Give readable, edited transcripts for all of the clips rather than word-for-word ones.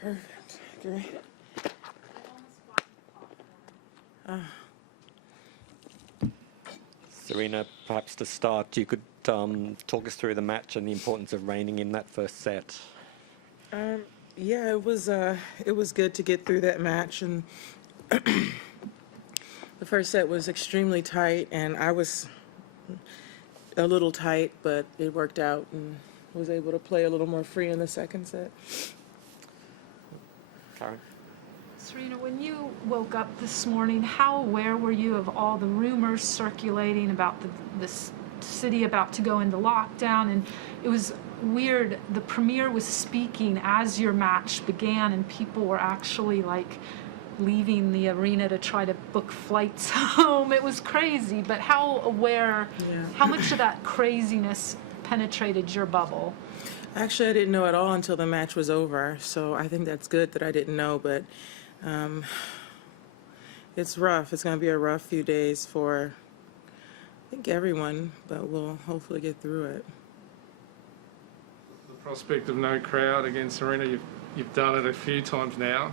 Perfect. Great. Serena, perhaps to start, you could talk us through the match and the importance of reigning in that first set. Yeah, it was good to get through that match, and the first set was extremely tight, and I was a little tight, but it worked out, and was able to play a little more free in the second set. Karen? Serena, when you woke up this morning, how aware were you of all the rumors circulating about this city about to go into lockdown? And it was weird. The premier was speaking as your match began, and people were actually like leaving the arena to try to book flights home. It was crazy. But how aware, how much of that craziness penetrated your bubble? Actually, I didn't know at all until the match was over, so I think that's good that I didn't know, but it's rough. It's going to be a rough few days for, I think, everyone, but we'll hopefully get through it. The prospect of no crowd against Serena, you've done it a few times now.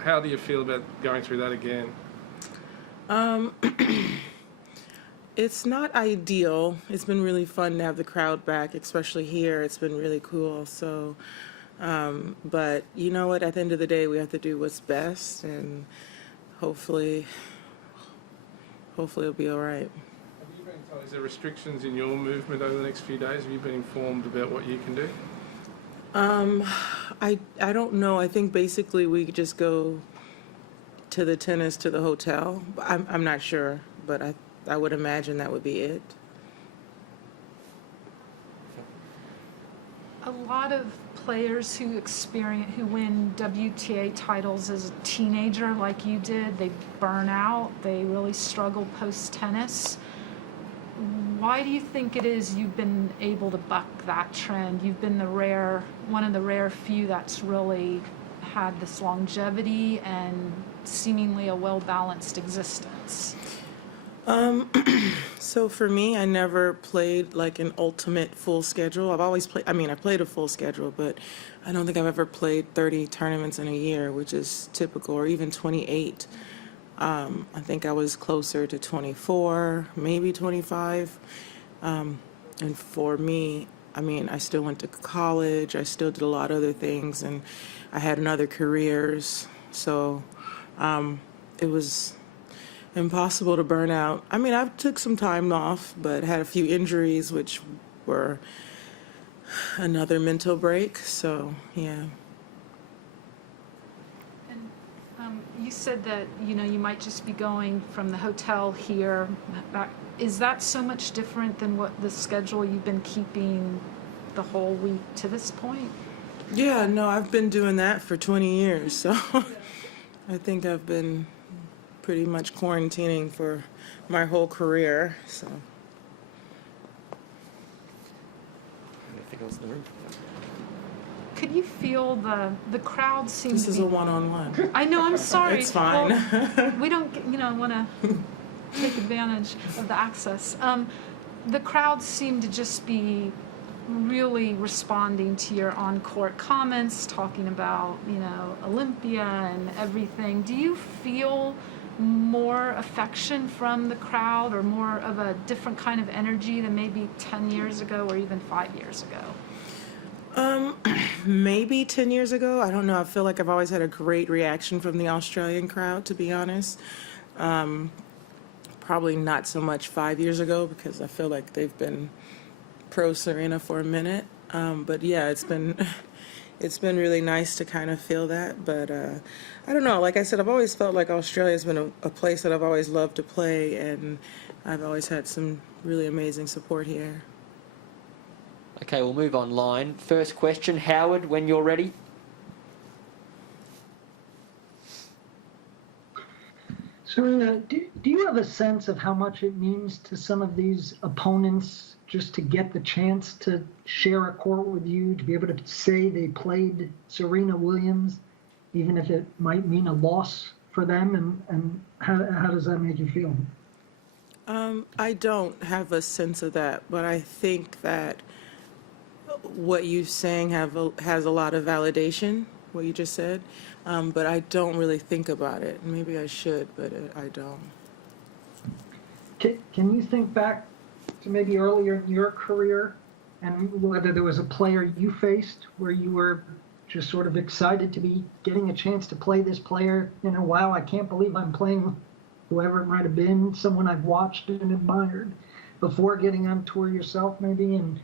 How do you feel about going through that again? It's not ideal. It's been really fun to have the crowd back, especially here. It's been really cool. So, but you know what? At the end of the day, we have to do what's best, and hopefully it'll be all right. Have you been told, is there restrictions in your movement over the next few days? Have you been informed about what you can do? I don't know. I think basically we could just go to the tennis to the hotel. I'm not sure, but I would imagine that would be it. A lot of players who win WTA titles as a teenager like you did, they burn out, they really struggle post-tennis. Why do you think it is you've been able to buck that trend? You've been one of the rare few that's really had this longevity and seemingly a well-balanced existence. So for me, I never played like an ultimate full schedule. I've always played, I played a full schedule, but I don't think I've ever played 30 tournaments in a year, which is typical, or even 28. I think I was closer to 24, maybe 25. And for me, I still went to college. I still did a lot of other things, and I had other careers. So it was impossible to burn out. I took some time off, but had a few injuries, which were another mental break. So, yeah. And you said that, you might just be going from the hotel here back. Is that so much different than what the schedule you've been keeping the whole week to this point? Yeah, no, I've been doing that for 20 years, so I think I've been pretty much quarantining for my whole career, so. Anything else in the room? Could you feel the crowd seem This to is be... a one-on-one. I know, I'm sorry. It's fine. Well, we don't, want to take advantage of the access. The crowd seemed to just be really responding to your on-court comments, talking about, Olympia and everything. Do you feel more affection from the crowd, or more of a different kind of energy than maybe 10 years ago or even 5 years ago? Maybe 10 years ago. I don't know. I feel like I've always had a great reaction from the Australian crowd, to be honest. Probably not so much 5 years ago, because I feel like they've been pro Serena for a minute. But yeah, it's been really nice to kind of feel that. But I don't know. Like I said, I've always felt like Australia's been a place that I've always loved to play, and I've always had some really amazing support here. Okay, we'll move online. First question, Howard, when you're ready. Serena, do you have a sense of how much it means to some of these opponents just to get the chance to share a court with you, to be able to say they played Serena Williams, even if it might mean a loss for them? And how does that make you feel? I don't have a sense of that, but I think that what you saying has a lot of validation, what you just said, but I don't really think about it. Maybe I should, but I don't. Can you think back to maybe earlier in your career and whether there was a player you faced where you were just sort of excited to be getting a chance to play this player? You know, wow, I can't believe I'm playing whoever it might have been, someone I've watched and admired before getting on tour yourself maybe, and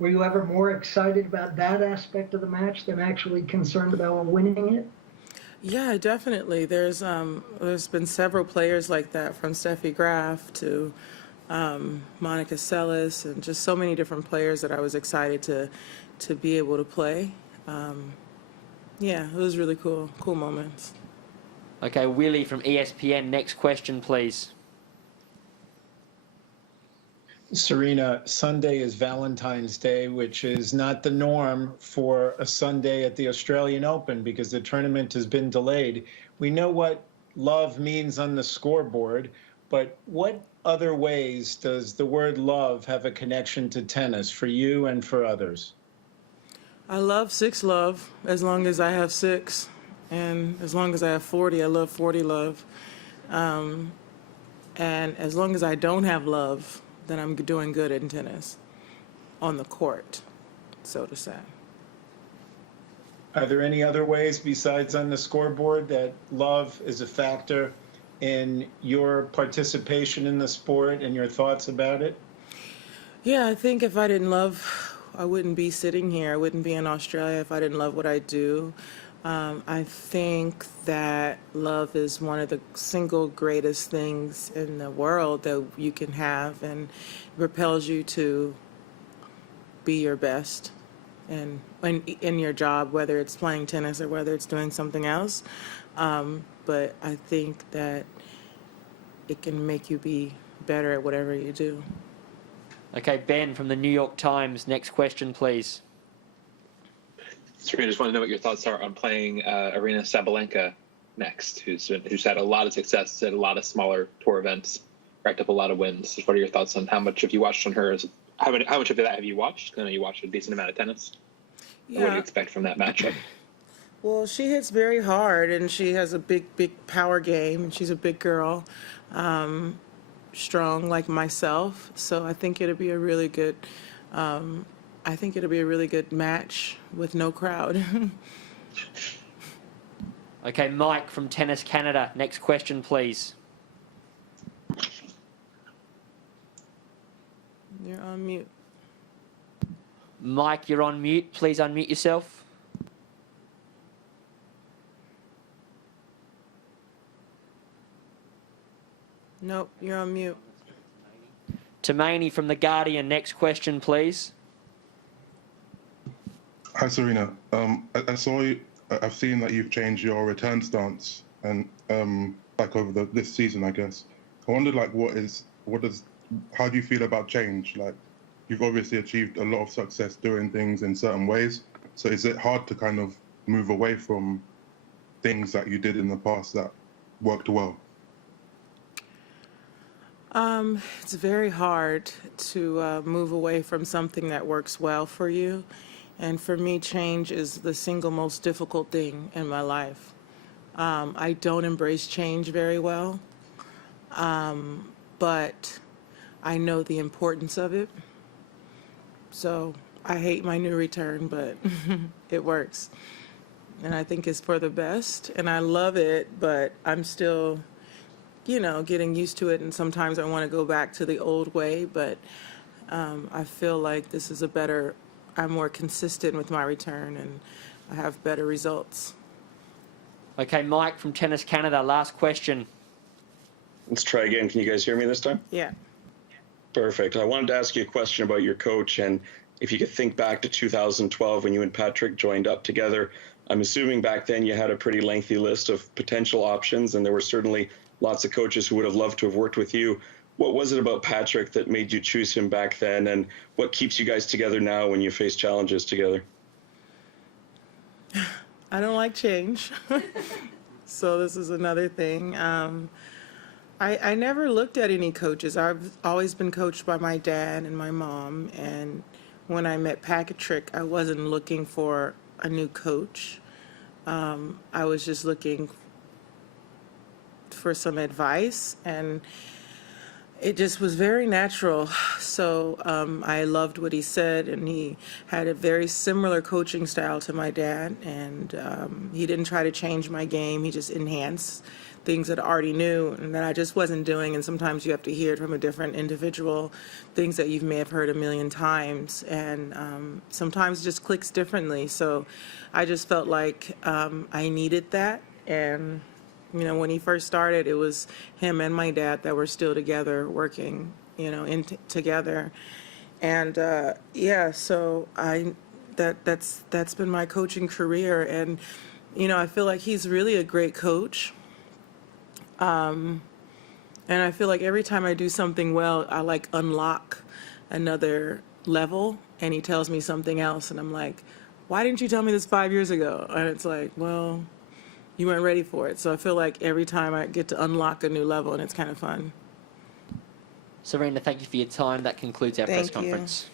were you ever more excited about that aspect of the match than actually concerned about winning it? Yeah, definitely. There's been several players like that, from Steffi Graf to Monica Seles, and just so many different players that I was excited to be able to play. Yeah, it was really cool moments. Okay, Willie from ESPN, next question, please. Serena, Sunday is Valentine's Day, which is not the norm for a Sunday at the Australian Open because the tournament has been delayed. We know what love means on the scoreboard, but what other ways does the word love have a connection to tennis for you and for others? I love 6 love as long as I have 6, and as long as I have 40, I love 40 love. And as long as I don't have love, then I'm doing good in tennis, on the court, so to say. Are there any other ways besides on the scoreboard that love is a factor in your participation in the sport and your thoughts about it? Yeah, I think if I didn't love, I wouldn't be sitting here. I wouldn't be in Australia if I didn't love what I do. I think that love is one of the single greatest things in the world that you can have, and it propels you to be your best and in your job, whether it's playing tennis or whether it's doing something else. But I think that it can make you be better at whatever you do. Okay, Ben from the New York Times, next question, please. Serena, just want to know what your thoughts are on playing Arena Sabalenka next, who's had a lot of success at a lot of smaller tour events, racked up a lot of wins. What are your thoughts on how much have you watched on her? How much of that have you watched? I know you watched a decent amount of tennis. Yeah. What do you expect from that matchup? Well, she hits very hard, and she has a big power game, and she's a big girl, strong like myself. So I think it'll be a really good. I think it'll be a really good match with no crowd. Okay, Mike from Tennis Canada, next question, please. You're on mute. Mike, you're on mute. Please unmute yourself. Nope, you're on mute. Tumaini from The Guardian, next question, please. Hi, Serena. I saw you. I've seen that you've changed your return stance, and like over this season, I guess. I wondered, like, how do you feel about change? Like, you've obviously achieved a lot of success doing things in certain ways. So is it hard to kind of move away from things that you did in the past that worked well? It's very hard to move away from something that works well for you. And for me, change is the single most difficult thing in my life. I don't embrace change very well, but I know the importance of it. So I hate my new return, but it works. And I think it's for the best, and I love it, but I'm still, getting used to it, and sometimes I want to go back to the old way, but I feel like this is I'm more consistent with my return, and I have better results. Okay, Mike from Tennis Canada, last question. Let's try again. Can you guys hear me this time? Yeah. Perfect. I wanted to ask you a question about your coach, and if you could think back to 2012 when you and Patrick joined up together. I'm assuming back then you had a pretty lengthy list of potential options, and there were certainly lots of coaches who would have loved to have worked with you. What was it about Patrick that made you choose him back then, and what keeps you guys together now when you face challenges together? I don't like change. So this is another thing. I never looked at any coaches. I've always been coached by my dad and my mom, and when I met Patrick, I wasn't looking for a new coach. I was just looking for some advice, and it just was very natural. So I loved what he said, and he had a very similar coaching style to my dad, and he didn't try to change my game. He just enhanced things that I already knew and that I just wasn't doing, and sometimes you have to hear it from a different individual, things that you may have heard a million times, and sometimes it just clicks differently. So I just felt like I needed that, and you know, when he first started, it was him and my dad that were still together working, you know, together. And yeah, so that's been my coaching career. And, you know, I feel like he's really a great coach. And I feel like every time I do something well, I like unlock another level, and he tells me something else. And I'm like, why didn't you tell me this 5 years ago? And it's like, well, you weren't ready for it. So I feel like every time I get to unlock a new level, and it's kind of fun. Serena, thank you for your time. That concludes our press Thank you. conference.